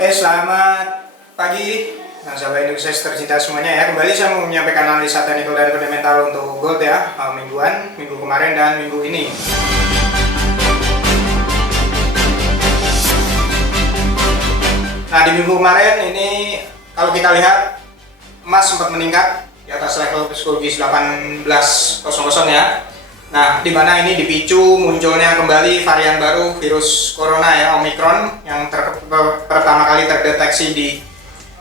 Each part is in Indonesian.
Oke, selamat pagi nasabah Indonesia tercinta semuanya ya. Kembali saya mau menyampaikan analisa teknikal dan fundamental untuk gold ya, minggu kemarin dan minggu ini. Nah, di minggu kemarin ini kalau kita lihat emas sempat meningkat di atas level psikologis 1800 ya. Nah, di mana ini dipicu munculnya kembali varian baru virus corona ya, Omicron, yang pertama kali terdeteksi di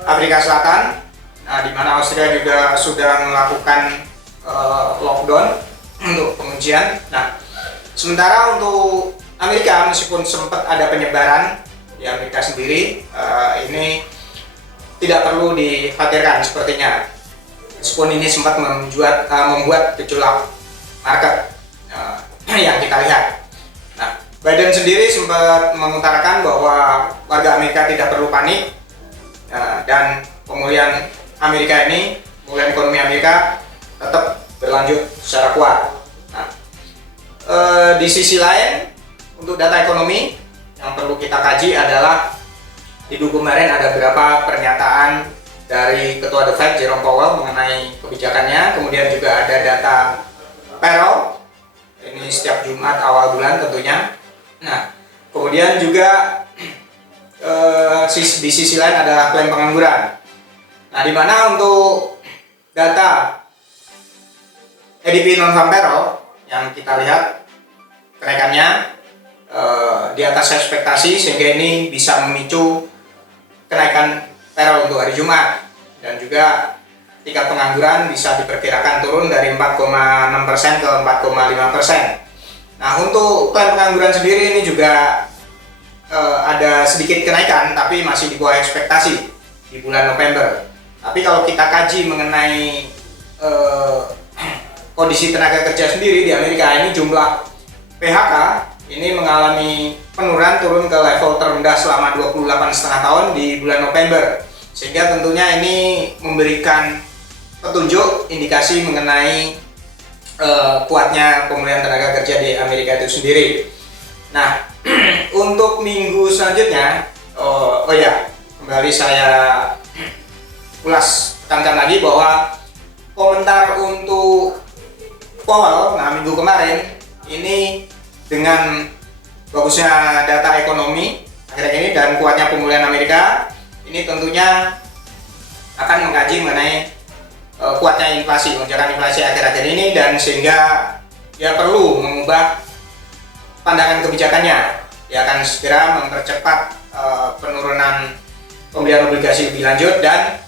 Afrika Selatan. Nah, di mana Austria juga sudah melakukan lockdown untuk pengujian. Nah, sementara untuk Amerika, meskipun sempat ada penyebaran di Amerika sendiri, ini tidak perlu dikhawatirkan sepertinya. Meskipun ini sempat membuat gejolak market yang kita lihat. Nah, Biden sendiri sempat mengutarakan bahwa warga Amerika tidak perlu panik, dan pemulihan Amerika ini, pemulihan ekonomi Amerika tetap berlanjut secara kuat. Nah, di sisi lain, untuk data ekonomi yang perlu kita kaji adalah di minggu kemarin ada beberapa pernyataan dari Ketua The Fed Jerome Powell mengenai kebijakannya. Kemudian juga ada data payroll, ini setiap Jumat awal bulan tentunya. Nah, kemudian juga di sisi lain ada klaim pengangguran. Nah, di mana untuk data ADP non-farm payroll yang kita lihat kenaikannya di atas ekspektasi, sehingga ini bisa memicu kenaikan payroll untuk hari Jumat. Dan juga tingkat pengangguran bisa diperkirakan turun dari 4,6% ke 4,5%. Nah, untuk klaim pengangguran sendiri ini juga ada sedikit kenaikan, tapi masih di bawah ekspektasi di bulan November. Tapi kalau kita kaji mengenai kondisi tenaga kerja sendiri di Amerika, ini jumlah PHK ini mengalami penurunan, turun ke level terendah selama 28,5 tahun di bulan November. Sehingga tentunya ini memberikan petunjuk indikasi mengenai kuatnya pemulihan tenaga kerja di Amerika itu sendiri. Nah, untuk minggu selanjutnya, kembali saya ulas tekankan lagi bahwa komentar untuk Powell, nah minggu kemarin ini dengan bagusnya data ekonomi akhir-akhir ini dan kuatnya pemulihan Amerika, ini tentunya akan mengkaji mengenai kuatnya inflasi, lonjakan inflasi akhir-akhir ini, dan sehingga dia perlu mengubah pandangan kebijakannya. Dia akan segera mempercepat penurunan pembelian obligasi lebih lanjut dan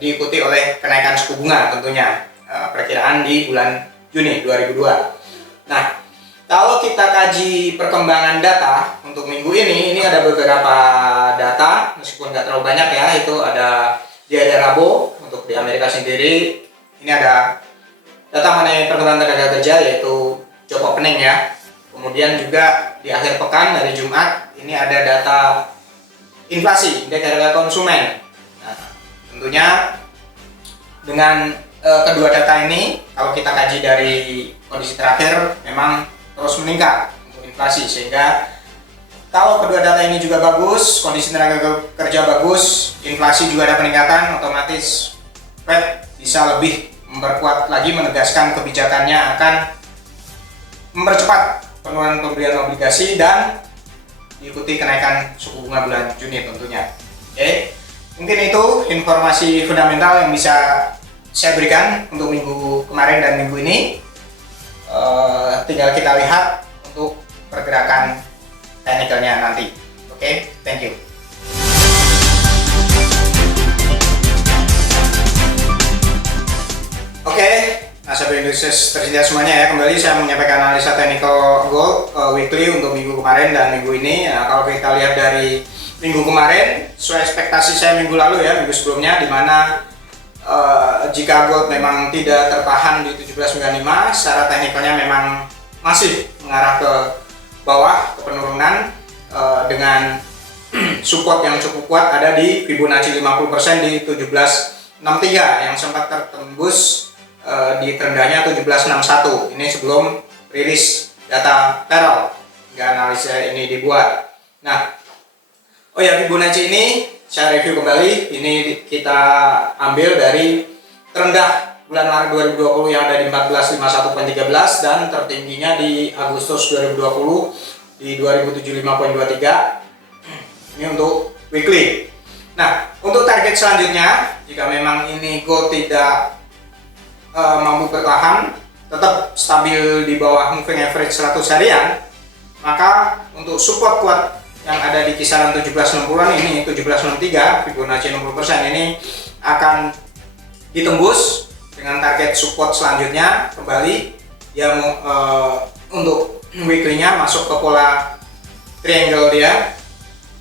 diikuti oleh kenaikan suku bunga tentunya, perkiraan di bulan Juni 2002. Nah, kalau kita kaji perkembangan data untuk minggu ini ada beberapa data, meskipun nggak terlalu banyak ya. Itu ada di hari Rabu untuk di Amerika sendiri, ini ada data mengenai perkembangan tenaga kerja, yaitu job opening ya. Kemudian juga di akhir pekan dari Jumat ini ada data inflasi, indeks harga konsumen. Nah, tentunya dengan kedua data ini, kalau kita kaji dari kondisi terakhir, memang terus meningkat untuk inflasi, sehingga kalau kedua data ini juga bagus, kondisi tenaga kerja bagus, inflasi juga ada peningkatan, otomatis Fed bisa lebih memperkuat lagi, menegaskan kebijakannya akan mempercepat penurunan pembelian obligasi dan diikuti kenaikan suku bunga bulan Juni tentunya. Oke, mungkin itu informasi fundamental yang bisa saya berikan untuk minggu kemarin dan minggu ini. Tinggal kita lihat untuk pergerakan teknikalnya nanti. Oke, thank you. Oke, nasabah Indonesia tercinta semuanya ya, kembali saya menyampaikan analisa teknikal gold weekly untuk minggu kemarin dan minggu ini. Nah, kalau kita lihat dari minggu kemarin, sesuai ekspektasi saya minggu lalu ya, minggu sebelumnya, di mana jika gold memang tidak tertahan di 1795, secara teknikalnya memang masih mengarah ke bawah, ke penurunan, dengan support yang cukup kuat ada di Fibonacci 50% di 1763 yang sempat tertembus di terendahnya 1761. Ini sebelum rilis data payroll hingga analisa ini dibuat. Nah, Oh ya, Fibonacci ini saya review kembali. Ini kita ambil dari terendah bulan Maret 2020 yang ada di 1451,13 dan tertingginya di Agustus 2020 di 2075,23. Ini untuk weekly. Nah, untuk target selanjutnya, jika memang ini gold tidak mampu bertahan, tetap stabil di bawah moving average 100 harian, maka untuk support kuat yang ada di kisaran 1760-an ini, 1763, Fibonacci 60% ini akan ditembus dengan target support selanjutnya kembali yang untuk weekly-nya masuk ke pola triangle dia.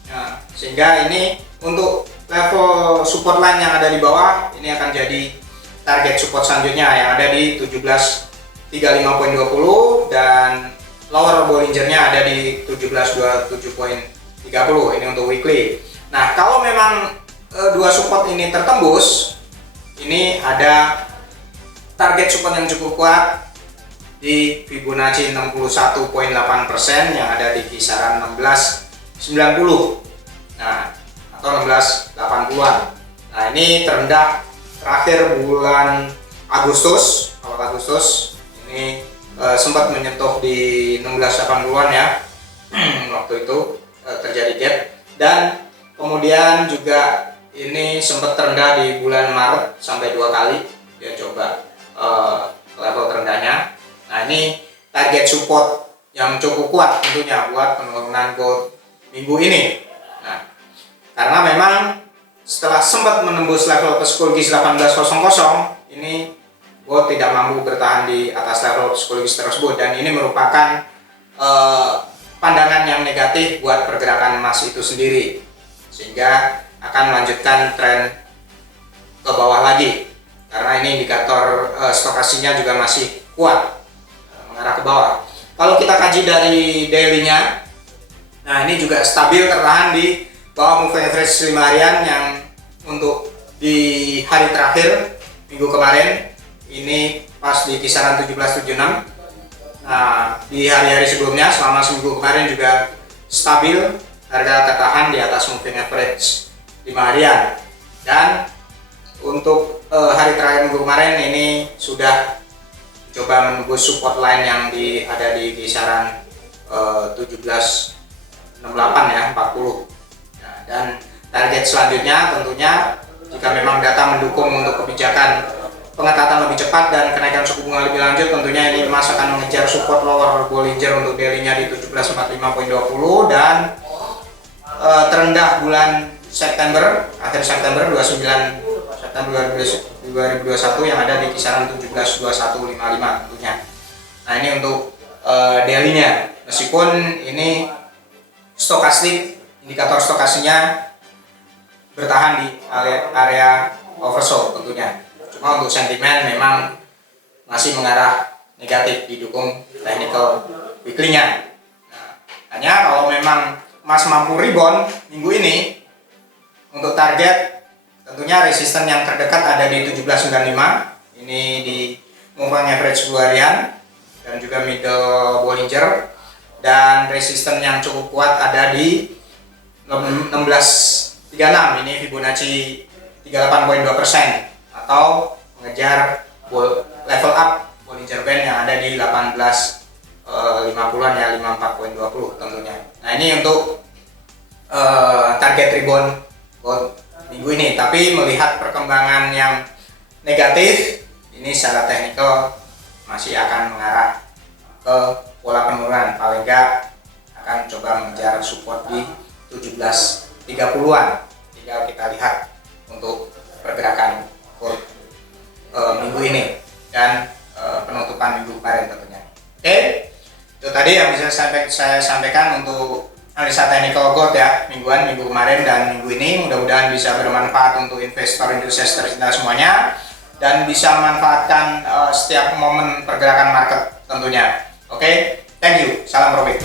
Nah, sehingga ini untuk level support line yang ada di bawah ini akan jadi target support selanjutnya yang ada di 1735.20 dan lower Bollinger-nya ada di 1727.30. Ini untuk weekly. Nah, kalau memang dua support ini tertembus, ini ada target support yang cukup kuat di Fibonacci 61,8% yang ada di kisaran 1690. Nah, atau 1680-an. Nah, ini terendah terakhir bulan Agustus, awal Agustus ini sempat menyentuh di 1680-an ya. Waktu itu terjadi gap, dan kemudian juga ini sempat terendah di bulan Maret sampai 2 kali dia coba level terendahnya. Nah, ini target support yang cukup kuat tentunya buat penurunan gold minggu ini. Nah, karena memang setelah sempat menembus level psikologis 1800, ini gold tidak mampu bertahan di atas level psikologis tersebut, dan ini merupakan pandangan yang negatif buat pergerakan emas itu sendiri, sehingga akan melanjutkan tren ke bawah lagi karena ini indikator stokastiknya juga masih kuat mengarah ke bawah. Kalau kita kaji dari daily-nya, nah ini juga stabil tertahan di bawah moving average 5 harian yang untuk di hari terakhir minggu kemarin ini pas di kisaran 1776. Nah, di hari-hari sebelumnya selama seminggu kemarin juga stabil, harga tertahan di atas moving average 5 harian. Dan untuk hari terakhir minggu kemarin ini sudah coba menembus support line yang ada di kisaran 1768 ya, 40. Nah, dan target selanjutnya tentunya jika memang data mendukung untuk kebijakan pengetatan lebih cepat dan kenaikan suku bunga lebih lanjut, tentunya ini emas akan mengejar support lower Bollinger untuk daily-nya di 1745.20 dan terendah bulan September, akhir September 29 September 2021 yang ada di kisaran 172155 tentunya. Nah, ini untuk daily-nya. Meskipun ini stokastik, indikator stokastiknya bertahan di area oversold tentunya. Cuma untuk sentimen memang masih mengarah negatif didukung technical weekly-nya. Nah, hanya kalau memang emas mampu rebound minggu ini, untuk target tentunya resisten yang terdekat ada di 1795, ini di moving average 10 harian dan juga middle Bollinger, dan resisten yang cukup kuat ada di 1636, ini Fibonacci 38,2% atau mengejar level up Bollinger Band yang ada di 1850-an ya, 54,20 tentunya. Nah, ini untuk target rebound gold minggu ini, tapi melihat perkembangan yang negatif ini secara teknikal masih akan mengarah ke pola penurunan, paling enggak akan coba mengejar support di 1730-an. Tinggal kita lihat untuk pergerakan gold minggu ini dan penutupan minggu kemarin tentunya. Oke, itu tadi yang bisa saya sampaikan untuk analisa teknikal gold ya, minggu kemarin dan minggu ini. Mudah-mudahan bisa bermanfaat untuk investor Indonesia tercinta semuanya dan bisa memanfaatkan setiap momen pergerakan market tentunya. Oke, thank you, salam profit.